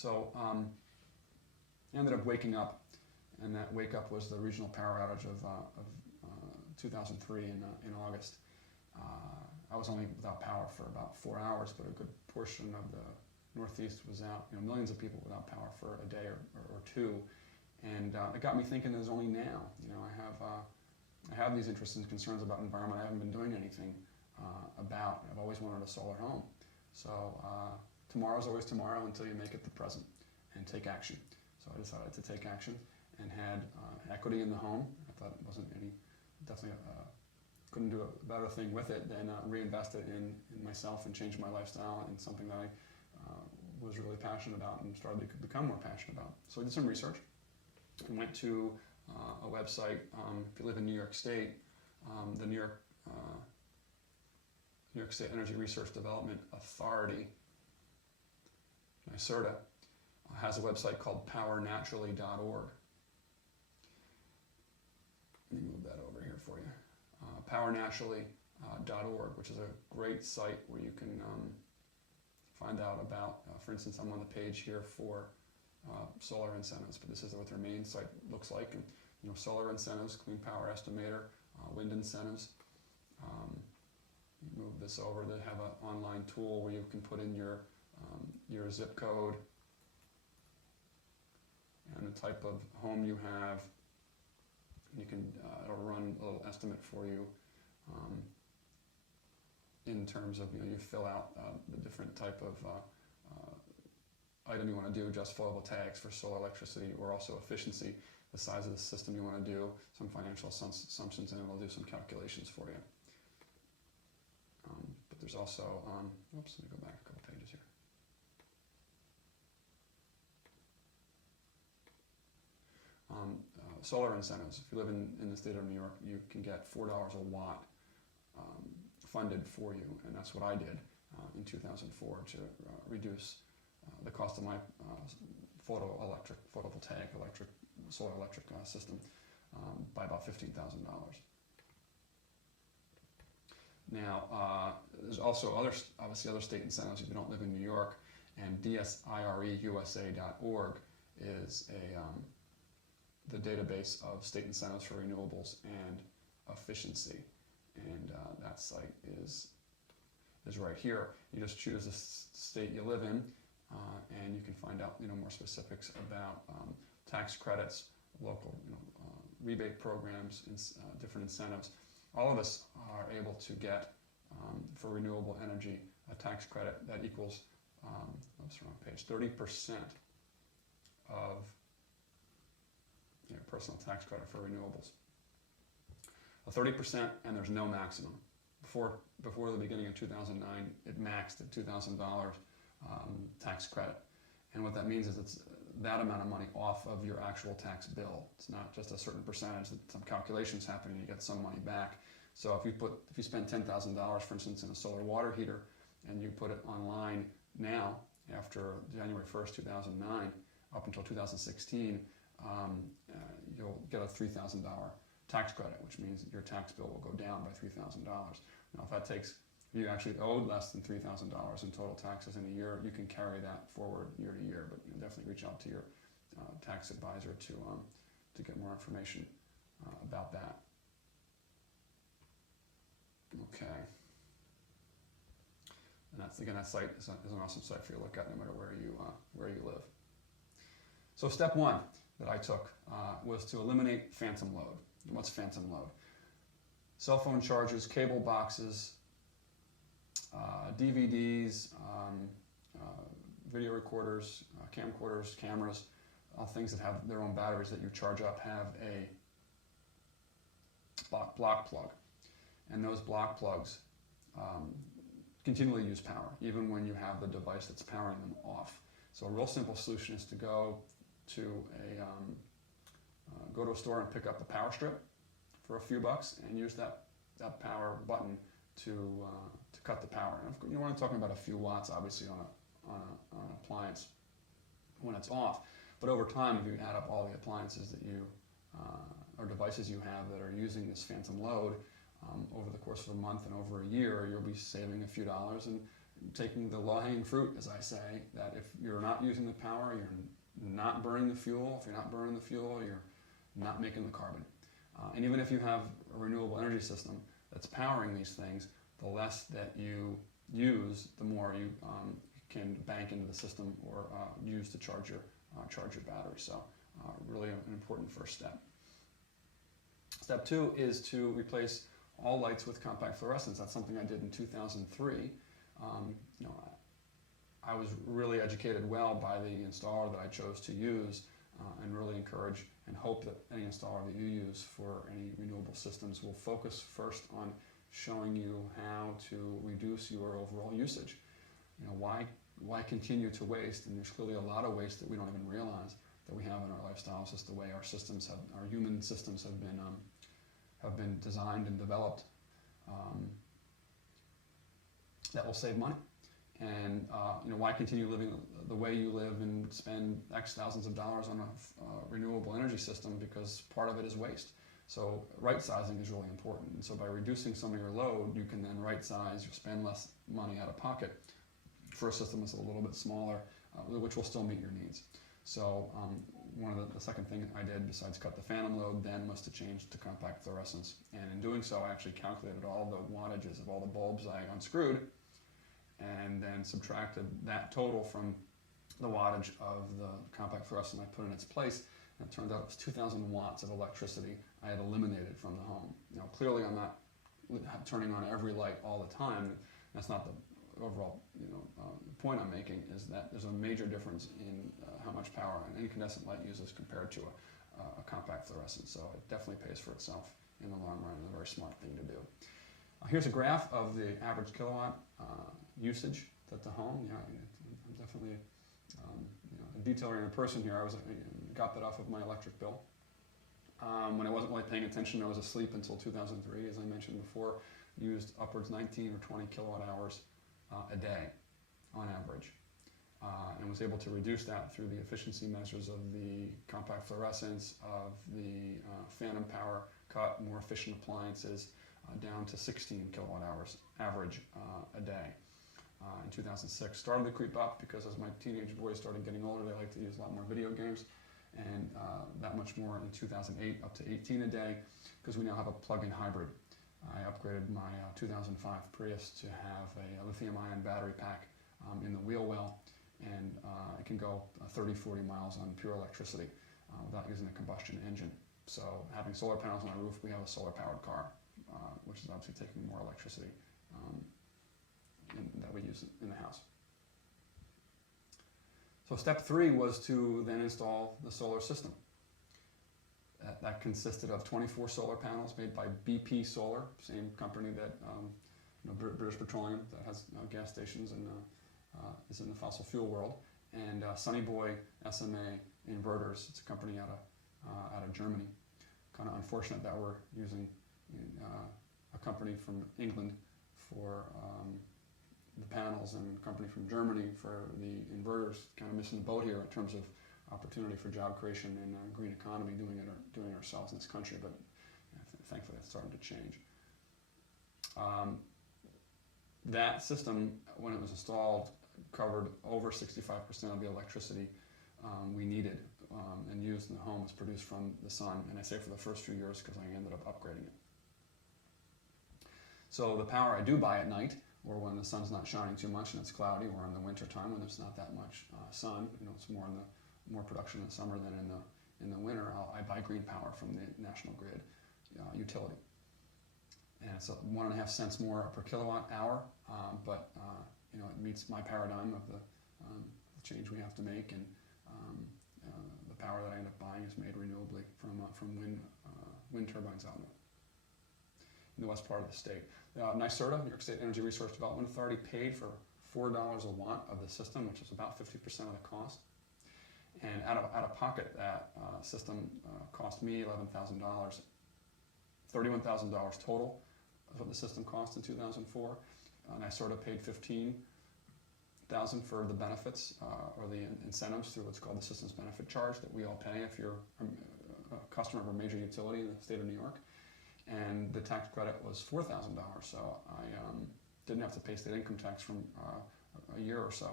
So I ended up waking up, and that wake up was the regional power outage of 2003 in August. I was only without power for about 4 hours, but a good portion of the Northeast was out. Millions of people without power for a day or two, and it got me thinking. There's only now. I have these interests and concerns about environment I haven't been doing anything about. I've always wanted a solar home. So tomorrow's always tomorrow until you make it the present and take action. So I decided to take action and had equity in the home. I thought it wasn't definitely couldn't do a better thing with it than reinvest it in myself and change my lifestyle and something that I was really passionate about and started to become more passionate about. So I did some research and went to a website. If you live in New York State, the New York State Energy Research Development Authority, NYSERDA, has a website called powernaturally.org. Let me move that over here for you. Powernaturally.org, which is a great site where you can find out about, for instance, I'm on the page here for solar incentives, but this is what their main site looks like. And solar incentives, clean power estimator, wind incentives. You move this over, they have an online tool where you can put in your zip code and the type of home you have. You can it'll run a little estimate for you in terms of you fill out the different type of item you want to do, just photovoltaics for solar electricity, or also efficiency, the size of the system you want to do, some financial assumptions, and it'll do some calculations for you. But there's also, oops, let me go back a couple pages here. Solar incentives. If you live in the state of New York, you can get $4 a watt funded for you, and that's what I did in 2004 to reduce the cost of my photovoltaic solar electric system by about $15,000. Now, there's also obviously other state incentives if you don't live in New York, and dsireusa.org is the database of state incentives for renewables and efficiency, and that site is right here. You just choose the state you live in, and you can find out more specifics about tax credits, local rebate programs, different incentives. All of us are able to get for renewable energy a tax credit that equals, oops, wrong page, 30% of personal tax credit for renewables. 30%, and there's no maximum. Before the beginning of 2009, it maxed at $2,000 tax credit. And what that means is it's that amount of money off of your actual tax bill. It's not just a certain percentage. Some calculations happen and you get some money back. So if you spend $10,000, for instance, in a solar water heater, and you put it online now, after January 1st, 2009, up until 2016, you'll get a $3,000 tax credit, which means your tax bill will go down by $3,000. Now, if you actually owed less than $3,000 in total taxes in a year, you can carry that forward year to year, but definitely reach out to your tax advisor to get more information about that. Okay. And that site is an awesome site for you to look at no matter where you live. So step one that I took was to eliminate phantom load. What's phantom load? Cell phone chargers, cable boxes, DVDs, video recorders, camcorders, cameras, all things that have their own batteries that you charge up have a block plug. And those block plugs continually use power, even when you have the device that's powering them off. So a real simple solution is to go to a store and pick up a power strip for a few bucks and use that power button to cut the power. And we're not talking about a few watts, obviously, on an appliance when it's off. But over time, if you add up all the appliances that you or devices you have that are using this phantom load over the course of a month and over a year, you'll be saving a few dollars, and taking the low-hanging fruit, as I say, that if you're not using the power, you're not burning the fuel. If you're not burning the fuel, you're not making the carbon. And even if you have a renewable energy system that's powering these things, the less that you use, the more you can bank into the system or use to charge your battery. So really an important first step. Step 2 is to replace all lights with compact fluorescents. That's something I did in 2003. I was really educated well by the installer that I chose to use, and really encourage and hope that any installer that you use for any renewable systems will focus first on showing you how to reduce your overall usage. Why continue to waste? And there's clearly a lot of waste that we don't even realize that we have in our lifestyles, just the way our human systems have been designed and developed, that will save money. And why continue living the way you live and spend X thousands of dollars on a renewable energy system, because part of it is waste. So right sizing is really important. And so by reducing some of your load, you can then right size, you spend less money out of pocket for a system that's a little bit smaller, which will still meet your needs. So one of the second thing I did, besides cut the phantom load, then was to change to compact fluorescents. And in doing so, I actually calculated all the wattages of all the bulbs I unscrewed, and then subtracted that total from the wattage of the compact fluorescent I put in its place. And it turned out it was 2,000 watts of electricity I had eliminated from the home. Clearly I'm not turning on every light all the time. That's not the overall point I'm making, is that there's a major difference in how much power an incandescent light uses compared to a compact fluorescent. So it definitely pays for itself in the long run, and a very smart thing to do. Here's a graph of the average kilowatt usage at the home. I'm definitely a detail-oriented person here. I got that off of my electric bill. When I wasn't really paying attention, I was asleep until 2003, as I mentioned before. Used upwards 19 or 20 kilowatt hours a day on average, and was able to reduce that through the efficiency measures of the compact fluorescents, of the phantom power cut, more efficient appliances, down to 16 kilowatt hours average a day. In 2006, started to creep up because as my teenage boys started getting older, they like to use a lot more video games, and that much more in 2008, up to 18 a day, because we now have a plug-in hybrid. I upgraded my 2005 Prius to have a lithium-ion battery pack in the wheel well, and it can go 30, 40 miles on pure electricity without using a combustion engine. So having solar panels on our roof, we have a solar-powered car, which is obviously taking more electricity that we use in the house. So step 3 was to then install the solar system. That consisted of 24 solar panels made by BP Solar, same company that British Petroleum, that has gas stations and is in the fossil fuel world, and Sunny Boy SMA inverters. It's a company out of Germany. Kind of unfortunate that we're using a company from England for the panels and a company from Germany for the inverters. Kind of missing the boat here in terms of opportunity for job creation and green economy, doing it ourselves in this country, but thankfully it's starting to change. That system, when it was installed, covered over 65% of the electricity we needed and used in the home was produced from the sun, and I say for the first few years because I ended up upgrading it. So the power I do buy at night, or when the sun's not shining too much and it's cloudy, or in the winter time when there's not that much sun, it's more production in the summer than in the winter, I buy green power from the National Grid utility. And it's 1.5 cents more per kilowatt hour, but it meets my paradigm of the change we have to make, and the power that I end up buying is made renewably from wind turbines out in the west part of the state. NYSERDA, New York State Energy Resource Development Authority, paid for $4 a watt of the system, which is about 50% of the cost. And out of pocket, that system cost me $11,000, $31,000 total is what the system cost in 2004. And I sort of paid $15,000 for the benefits or the incentives through what's called the Systems Benefit Charge that we all pay if you're a customer of a major utility in the state of New York. And the tax credit was $4,000. So I didn't have to pay state income tax from a year or so.